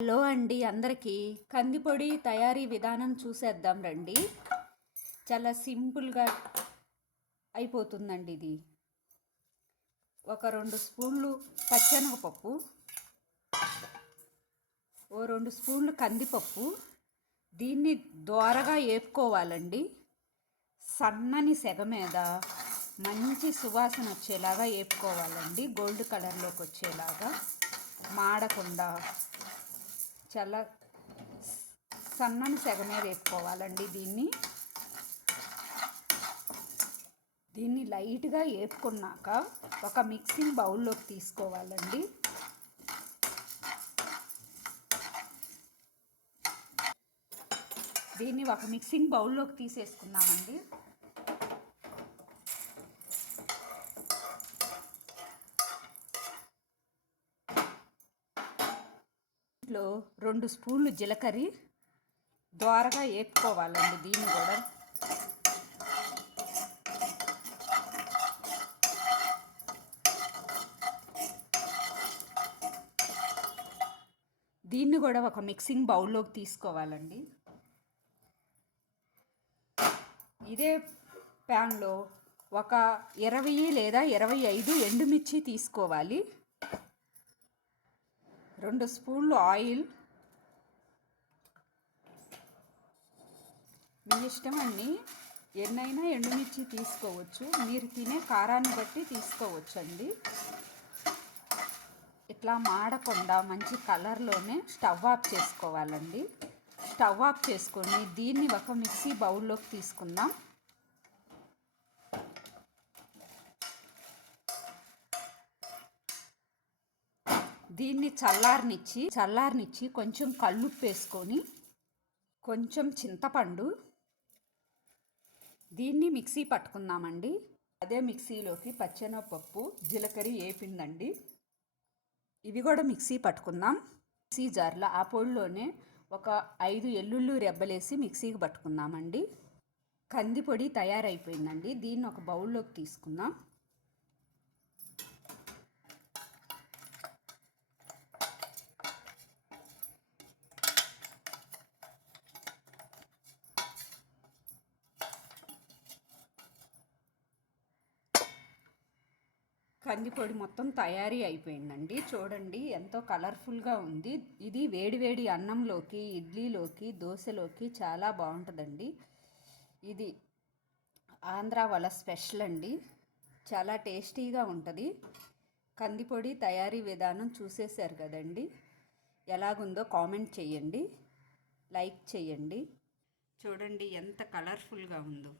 Hello అండి, అందరికీ కందిపొడి తయారీ విధానం చూసేద్దాం రండి. చాలా సింపుల్గా అయిపోతుందండి ఇది. ఒక 2 స్పూన్లు పచ్చెనగపప్పు, 2 స్పూన్లు కందిపప్పు. దీన్ని దోరగా వేపుకోవాలండి. సన్నని సెగ మీద మంచి సువాసన వచ్చేలాగా వేపుకోవాలండి. గోల్డ్ కలర్లోకి వచ్చేలాగా, మాడకుండా చాలా సన్నని సెగ మీద వేపుకోవాలండి. దీన్ని లైట్గా వేపుకున్నాక ఒక మిక్సింగ్ బౌల్లోకి తీసుకోవాలండి. దీన్ని ఒక మిక్సింగ్ బౌల్లోకి తీసేసుకున్నామండి. ఇంట్లో 2 స్పూన్లు జీలకర్ర దోరగా వేపుకోవాలండి. దీన్ని కూడా ఒక మిక్సింగ్ బౌల్లోకి తీసుకోవాలండి. ఇదే ప్యాన్లో ఒక 20 లేదా 25 ఎండుమిర్చి తీసుకోవాలి. 2 స్పూన్లు ఆయిల్. మీ ఇష్టం అండి, ఎన్నైనా ఎండుమిర్చి తీసుకోవచ్చు. మీరు తినే కారాన్ని బట్టి తీసుకోవచ్చండి. ఇట్లా మాడకుండా మంచి కలర్లోనే స్టవ్ ఆఫ్ చేసుకోవాలండి. స్టవ్ ఆఫ్ చేసుకొని దీన్ని ఒక మిక్సీ బౌల్లోకి తీసుకుందాం. దీన్ని చల్లారనిచ్చి కొంచెం కల్లుప్పు వేసుకొని, కొంచెం చింతపండు, దీన్ని మిక్సీ పట్టుకుందామండి. అదే మిక్సీలోకి పచ్చెనగపప్పు, జీలకర్ర వేపిందండి. ఇవి కూడా మిక్సీ పట్టుకుందాం. మిక్సీ జార్లో ఆ పొడిలోనే ఒక 5 ఎల్లుల్లి రెబ్బలేసి మిక్సీకి పట్టుకుందామండి. కందిపొడి తయారైపోయిందండి. దీన్ని ఒక బౌల్లోకి తీసుకుందాం. కందిపొడి మొత్తం తయారీ అయిపోయిందండి. చూడండి ఎంతో కలర్ఫుల్గా ఉంది. ఇది వేడివేడి అన్నంలోకి, ఇడ్లీలోకి, దోశలోకి చాలా బాగుంటుందండి. ఇది ఆంధ్ర వాళ్ళ స్పెషల్ అండి. చాలా టేస్టీగా ఉంటుంది. కందిపొడి తయారీ విధానం చూసేశారు కదండి. ఎలాగుందో కామెంట్ చేయండి, లైక్ చేయండి. చూడండి ఎంత కలర్ఫుల్గా ఉందో.